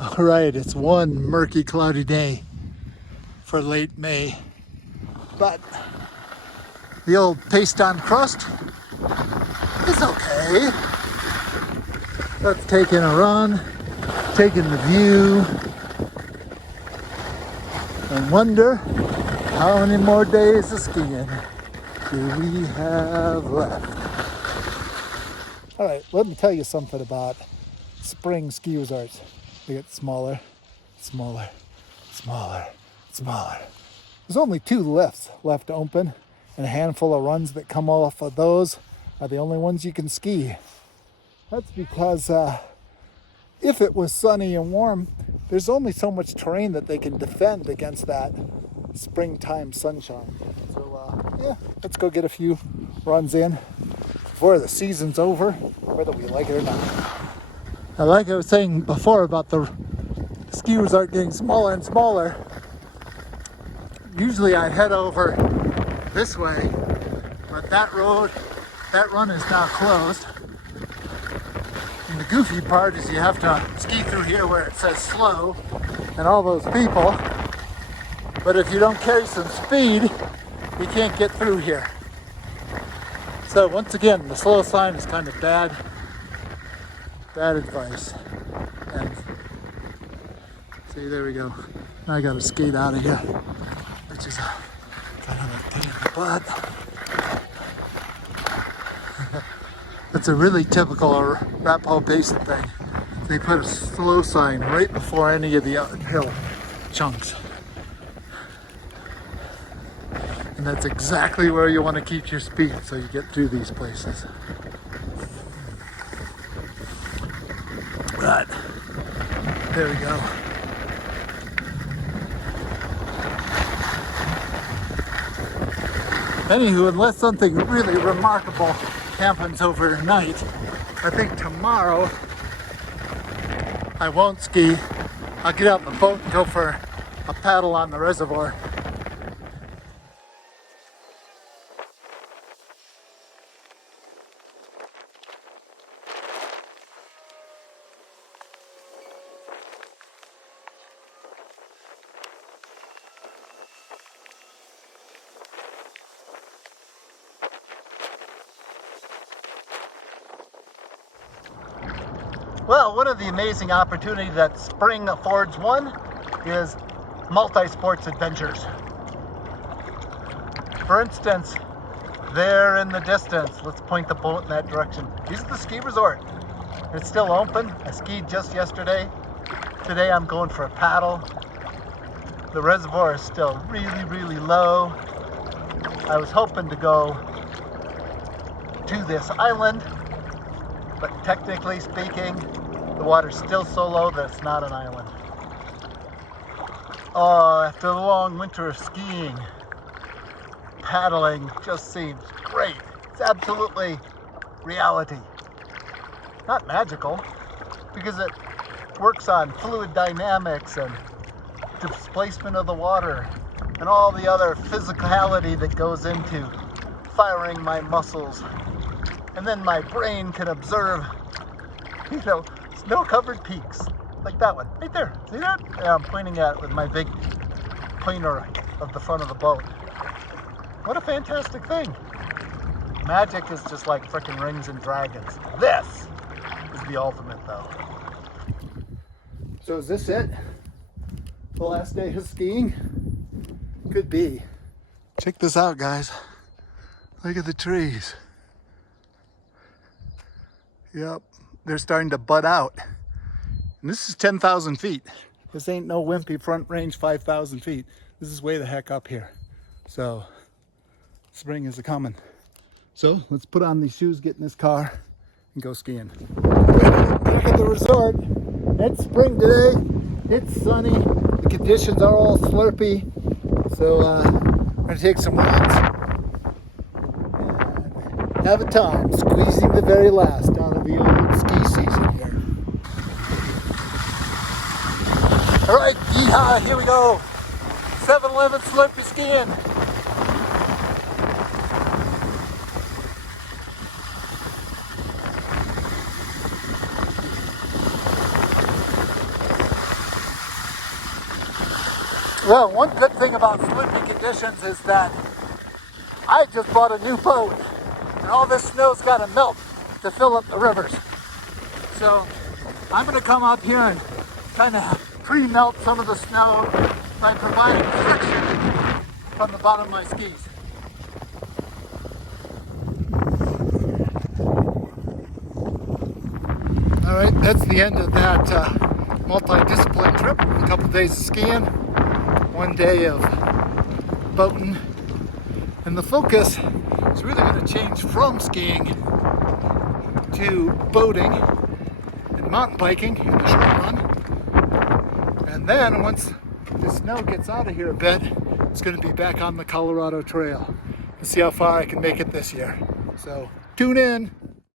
All right, it's one murky, cloudy day for late May, but the old paste on crust is okay. Let's take in a run, take in the view, and wonder how many more days of skiing do we have left. All right, let me tell you something about spring ski resorts. They get smaller, smaller, smaller, smaller. There's only 2 lifts left open, and a handful of runs that come off of those are the only ones you can ski. That's because if it was sunny and warm, there's only so much terrain that they can defend against that springtime sunshine. So yeah, let's go get a few runs in before the season's over, whether we like it or not. Now, like I was saying before about the ski resort getting smaller and smaller, usually I'd head over this way, but that run is now closed. And the goofy part is you have to ski through here where it says slow and all those people. But if you don't carry some speed, you can't get through here. So once again, the slow sign is kind of bad advice. And see, there we go. Now I gotta skate out of here, which is kind of a pain in the butt. It's a really typical Rappel Basin thing. They put a slow sign right before any of the uphill chunks. And that's exactly where you want to keep your speed so you get through these places. But there we go. Anywho, unless something really remarkable happens overnight, I think tomorrow I won't ski. I'll get out the boat and go for a paddle on the reservoir. Well, one of the amazing opportunities that spring affords one is multi-sports adventures. For instance, there in the distance, let's point the boat in that direction. This is the ski resort. It's still open. I skied just yesterday. Today I'm going for a paddle. The reservoir is still really, really low. I was hoping to go to this island, but technically speaking, the water's still so low that it's not an island. Oh, after a long winter of skiing, paddling just seems great. It's absolutely reality. Not magical, because it works on fluid dynamics and displacement of the water and all the other physicality that goes into firing my muscles. And then my brain can observe, snow-covered peaks, like that one, right there. See that? Yeah, I'm pointing at it with my big pointer of the front of the boat. What a fantastic thing. Magic is just like frickin' rings and dragons. This is the ultimate, though. So is this it? The last day of skiing? Could be. Check this out, guys. Look at the trees. Yep, they're starting to bud out. And this is 10,000 feet. This ain't no wimpy front range 5,000 feet. This is way the heck up here. So, spring is a-coming. So, let's put on these shoes, get in this car, and go skiing. Look at the resort. It's spring today. It's sunny. The conditions are all slurpy. So, I'm gonna take some runs. Have a time squeezing the very last out of the old ski season here. All right, yeehaw, here we go. 7-Eleven slurpy skiing. Well, one good thing about slippy conditions is that I just bought a new boat, and all this snow's got to melt to fill up the rivers. So I'm going to come up here and kind of pre-melt some of the snow by providing friction from the bottom of my skis. All right, that's the end of that multi-discipline trip. A couple of days of skiing, 1 day of boating, and the focus is really going to change from skiing to boating and mountain biking in the short run. And then once the snow gets out of here a bit, it's going to be back on the Colorado Trail. Let's see how far I can make it this year. So tune in.